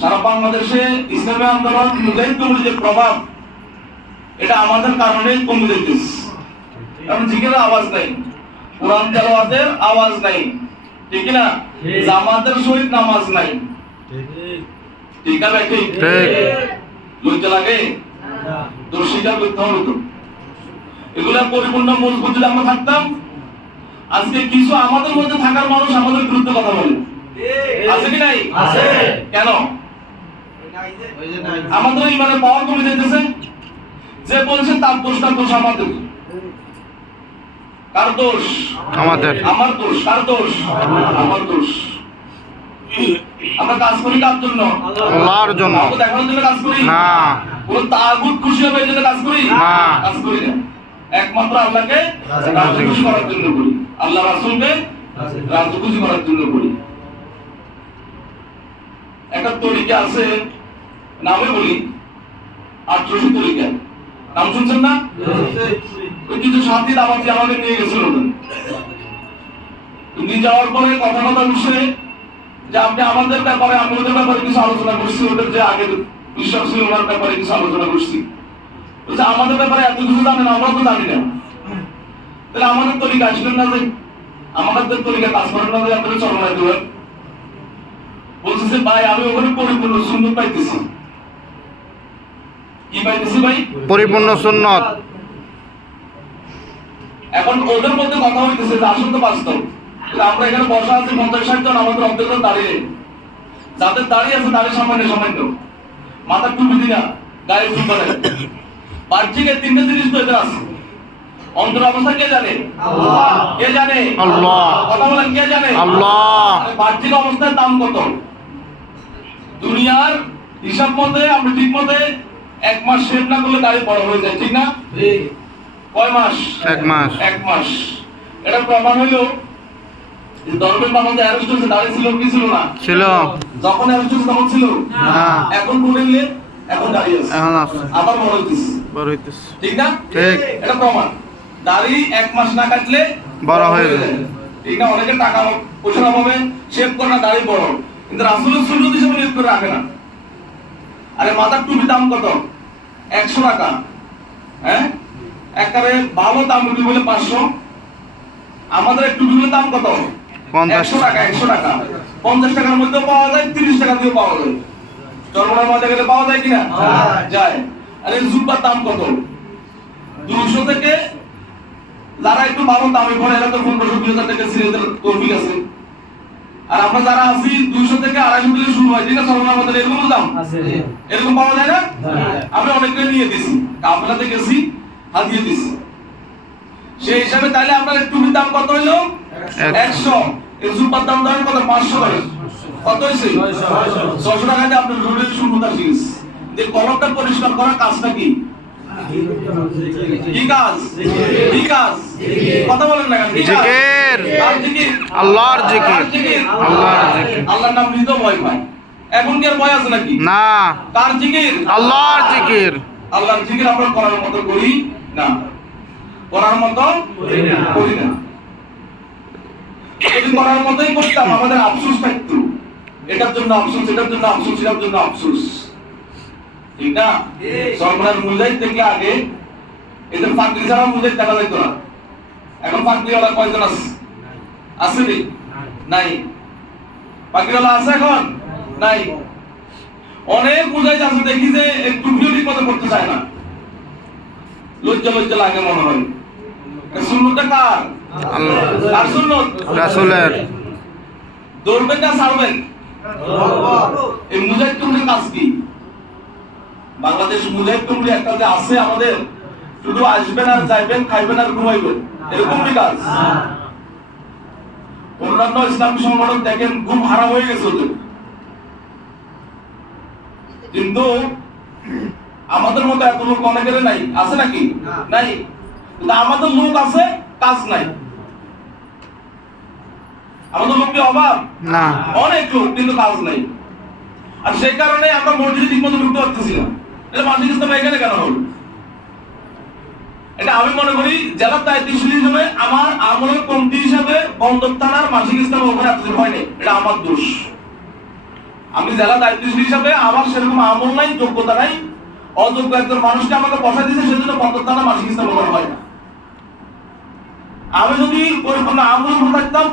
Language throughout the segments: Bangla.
সারা বাংলাদেশে ইসলামী আন্দোলন মুজাহিদ কমিটির যে প্রভাব এটা আমাদের কারণে কমে যেতেছে। কারণ জিকিরের আওয়াজ নাই কোরআন তেলাওয়াতের আওয়াজ নাই ঠিক না। জামাতের সহিত নামাজ নাই। ঠিক। না ঠিক। লজ্জা লাগে? তোর স্বীকার করতে হবে তো এগুলা পরিপূর্ণ মজবুত যদি আমরা থাকতাম। আজকে কিছু আমাদের মধ্যে থাকার মানুষ আমাদের বিরুদ্ধে কথা বলে। আছে কি নাই? আছে। কেন? আমাদের ইমানে পাওয়ার কমে যেতেছে যে বলছে তার দোষটা দোষ আমাদের। কার দোষ? আমাদের। আমার দোষ। কার দোষ? আমার দোষ। আমরা কাজ করি কার জন্য? আল্লাহর জন্য। দেখানোর জন্য কাজ করি। না। কোন তাগুত খুশি হবে এই জন্য কাজ করি? না। কাজ করি না। একমাত্র আল্লাহকে রাজি খুশি করার জন্য করি। আল্লাহ রাসূলকে রাজি খুশি করার জন্য করি। একটা তরিকা আছে। নামে বলি। আটশোশো তরিকা নাম শুনছেন না? কিছু যে আমাকে নিয়ে গেছিল। নিয়ে যাওয়ার পরে কথা কথা উঠছে যে আপনি আমাদের ব্যাপারে আমি ওদের ব্যাপারে কিছু আলোচনা করছি ওদের যে আগের বিশ্বাস ছিল ওনার ব্যাপারে কিছু আলোচনা করছি। বলছে আমাদের ব্যাপারে এত কিছু জানেন আমরা তো জানি না। তাহলে আমাদের তরিকা আসবেন না যে আমাদের তরিকা কাজ করেন না যে আপনাদের চলনা দেবেন বলছে যে ভাই আমি ওখানে পরিপূর্ণ সুন্দর পাইতেছি। পরিপূর্ণ সুন্নত। এখন ওদের মধ্যে কথা হইতেছে যে আসল তো বাস্তব। আমরা এখানে বসা আছি পঞ্চাশ ষাট জন আমাদের জন দাঁড়িয়ে। যাদের দাঁড়িয়ে আছে দাঁড়িয়ে সামান্য সামান্য। মাথার টুপি দিনা গায়ে ফুল করে বাহ্যিক তিনটে জিনিস তো এদের আছে। অন্তর অবস্থা কে জানে? কে জানে? আল্লাহ। কথা বলেন কে জানে? আল্লাহ। বাহ্যিক অবস্থার দাম কত? দুনিয়ার হিসাব মতে আমরা ঠিক মতে এক মাস শেভ না করলে দাড়ি বড় হয়ে যায় ঠিক না? কয় মাস? এক মাস। এক মাস। এটা প্রমাণ বাবাতে অ্যারিস্টটল দাঁড়িয়ে ছিল কি ছিল না? ছিল। যখন অ্যারিস্টটল তখন ছিল? না। এখন বলিলে এখন দাঁড়িয়ে আছে। এখন আছে। আবার বড় হইতেছে। বড় হইতেছে। ঠিক না? ঠিক। এটা প্রমাণ। দাড়ি এক মাস না কাটলে বড় হয়ে যায়। ঠিক না? অনেকে টাকা পয়সার অভাবে শেভ করে না দাড়ি বড়। কিন্তু রাসূলের সুন্নত হিসেবে নিয়োগ করে রাখে না। আরে মাথার টুপি দাম কত? একশো টাকা। হ্যাঁ? একেবারে ভালো দাম টুপি বলে পাঁচশো। আমাদের টুপিগুলোর দাম কত? একশো টাকা একশো টাকা। পঞ্চাশ টাকার মধ্যে পাওয়া যায় তিরিশ টাকা দিয়ে পাওয়া যায়। চরমনার মধ্যে গেলে পাওয়া যায় কিনা? যায়। যায়। আরে জুব্বার দাম কত? দুশো থেকে যারা একটু ভালো দামে পড়ে এরা তো পনেরোশো দুই হাজার টাকা তরফিক আছে। আর আমরা যারা আছি দুইশো থেকে আড়াইশো থেকে শুরু হয় ঠিক আছে মধ্যে এরকম দাম? এরকম পাওয়া যায় না? আমি অনেককে নিয়ে দিছি। কাফেলাতে গেছি হাতিয়ে দিছি। সেই হিসাবে তাহলে আপনার টুপির দাম কত হইল? একশো। এই জুব্বার দাম ধরেন কত? পাঁচশো করে। কত হয়েছে ছশো টাকা দিয়ে আপনার রোডের শূন্যতা শিখেছি। যে কলমটা পরিষ্কার করার কাজটা কি? আল্লাহর জিকির। আল্লাহর জিকির। আল্লাহর নাম নিতেও ভয় পায়। এখন কি আর ভয় আছে নাকি? না। কার জিকির। আল্লাহর জিকির। আল্লাহর জিকির আমরা করার মতো করি না। করার মতো। করি না। যদি করার মতোই করতাম আমাদের আফসোস থাকতো এটার জন্য আফসোস এটার জন্য আফসোস এটার জন্য আফসোস। ঠিক না? সরকার মুজাহিদ দেখলে আগে এদের ফাঁকরি ছাড়া মুজাহিদ দেখা যেত না। এখন ফাঁকরিওয়ালা কয়জন আছে? আছে নি? নাই। ফাঁকরিওয়ালা আছে এখন? নাই। অনেক মুজাহিদ আছে দেখি যে একটু করতে চায় না। লজ্জা লজ্জা লাগে মনে হয়। সুন্নতটা কার? সুন্নত? রাসূলের। দৌড়বেন না ছাড়বেন? এই মুজাহিদ কাজ কি? বাংলাদেশ মুজাহিদ টুকরি একটা যে আছে আমাদের। শুধু আসবেন আর যাইবেন খাইবেন আর ঘুমাইবেন। এরকম কি কাজ অন্যান্য ইসলামী সংগঠন দেখেন ঘুম হারাম হয়ে গেছে ওদের। কিন্তু আমাদের মতো এত লোক অনেকের নাই। আছে নাকি? নাই। কিন্তু আমাদের লোক আছে কাজ নাই। আমাদের লোকের অভাব? না। অনেক লোক কিন্তু কাজ নাই। আর সেই কারণে আমরা মসজিদে ঠিক মতো ঢুকতে পারতেছি না। মাসিক ইসলাম এখানে কেন হল? এটা আমি মনে করি জেলার দায়িত্বশীল হিসেবে আমার আমলের কমতি হিসাবে বন্দর থানার মাসিক ইসলাম ওখানে হয়নি। এটা আমার দোষ। আমি জেলা হিসাবে আমার সেরকম আমল নাই, যোগ্যতা নাই, অযোগ্য একজন মানুষকে আমাকে বসা দিয়েছে, সেজন্য পঞ্চাশ টাকা মাসিক করা হয় না। আমি যদি পরিপূর্ণ আমল থাকতাম,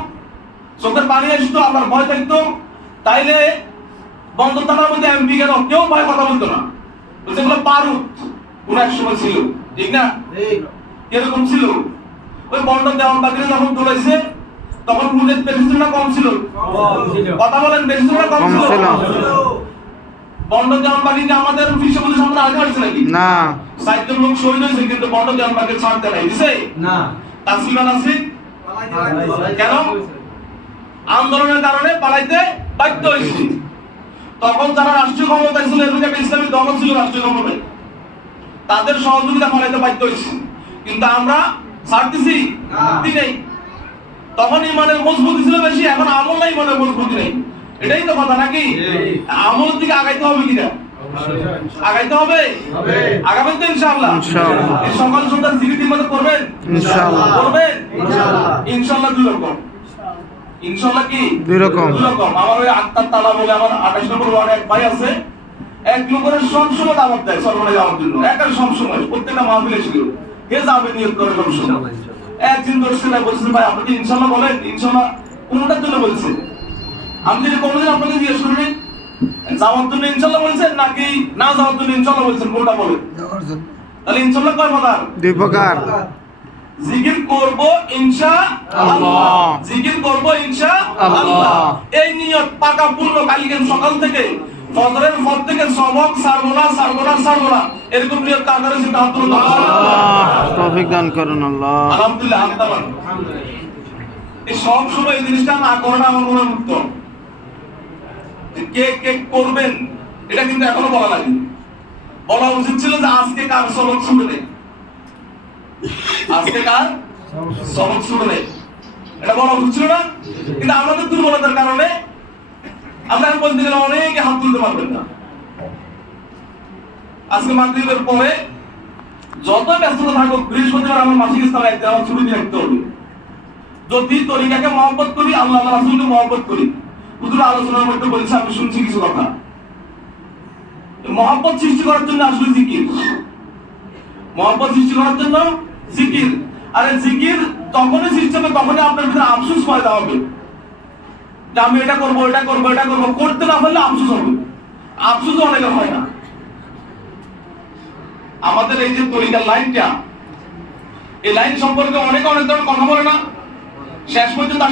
চোখের পানি আসতো আমার ভয় থাকতো, তাইলে বন্ধ থানার মধ্যে এমপি কেন কেউ ভয় কথা বলতো না। পারুত কোন এক সময় ছিল। ঠিক না? কীরকম ছিল। ওই বন্ড দেওয়ান বাকিরা যখন দৌড়াইছে তখন মুদের কম ছিল? কথা বলেন কম কম ছিল। বন্ড দেওয়ান বাকিকে আমাদের বিশ্ববন্ধু সম্মান আগে আসছে নাকি? না। সাহিত্যের লোক শহীদ হয়েছে কিন্তু বন্ড দেওয়ান বাকি ছাড়তে নাই। দিছে? না। তাসলিমা কেন? আন্দোলনের কারণে পালাইতে বাধ্য হয়েছে। তখন যারা রাষ্ট্রীয় ক্ষমতায় ছিল এরকম একটা ইসলামী দল ছিল রাষ্ট্রীয় ক্ষমতায়। তাদের সহযোগিতা পালাইতে বাধ্য হয়েছে। কিন্তু আমরা ছাড় দিছি নাই। তখন ইমানের মজবুতি ছিল বেশি এখন আমল নাই ইমানের মজবুতি নেই। এটাই তো কথা নাকি? আমলের দিকে আগাইতে হবে কিনা? আগাইতে হবে? হবে। আগাবেন তো ইনশাআল্লাহ। ইনশাআল্লাহ। সকাল সন্ধ্যা জিকির মতো করবেন ইনশাআল্লাহ। করবেন? ইনশাআল্লাহ। ইনশাআল্লাহ দুই রকম। ইনশাআল্লাহ কি? দুই রকম। দুই রকম আমার ওই আত্মার তালা বলে আমার আঠাশ নম্বর ওয়ার্ডে এক ভাই আছে। এক লোকের সবসময় দাওয়াত দেয় সর্বনা যাওয়ার জন্য। একার সবসময়। প্রত্যেকটা মাহফিলে ছিল। কে যাবে নিয়োগ করে সবসময়? একদিন দর্শন বলছেন ভাই আপনি ইনশাআল্লাহ বলেন? ইনশাআল্লাহ কোনটার জন্য বলছেন আমি যদি কোনোদিন আপনাকে জিজ্ঞেস করি যাওয়ার জন্য ইনশাআল্লাহ বলছেন নাকি না যাওয়ার জন্য ইনশাআল্লাহ বলছেন কোনটা বলেন? তাহলে ইনশাআল্লাহ কয় প্রকার? দুই প্রকার। জিকির করব ইনশা আল্লাহ। জিকির করব ইনশা আল্লাহ। এই নিয়ত পাকা পূর্ণ কালকে সকাল থেকে ফজরের পর থেকে সবক সারবো না সারবো না সারবো না। এরকম নিয়ত কার করে সেটা তৌফিক দান করুন আল্লাহ। আলহামদুলিল্লাহ দাবান এই সব সময় এই জিনিসটা না করে না আমার মনে মুক্ত। কে কে করবেন এটা কিন্তু এখনও বলা লাগে বলা উচিত ছিল যে আজকে কার সবক শুনবে আজকে কার? এটা ছিল না? কিন্তু আমাদের দুর্বলতার কারণে আমরা এখন অনেকে হাত তুলতে পারবেন না। আজকে পরে যত বৃহস্পতিবার আমার মাসিক আমার ছুটি দিয়ে হবে। যদি তরিকাকে মহব্বত করি, আল্লাহ আল্লাহ রাসূলকে মহব্বত করি। হুজুর আলোচনার মধ্যে বলেছে, আমি শুনছি কিছু কথা। মহব্বত সৃষ্টি করার জন্য আসলে জিকির। মহব্বত সৃষ্টি করার জন্য জিকির। আরে জিকির তখনই সৃষ্টি হবে তখনই আপনার ভিতরে আফসোস পয়দা হবে। যে আমি এটা করব এটা করব এটা করব, করতে না পারলে আফসোস হবে। আফসুস অনেকে হয় না। আমাদের এই যে তরিকার লাইনটা, এই লাইন সম্পর্কে অনেকে অনেক ধরনের কথা বলে না। শেষ পর্যন্ত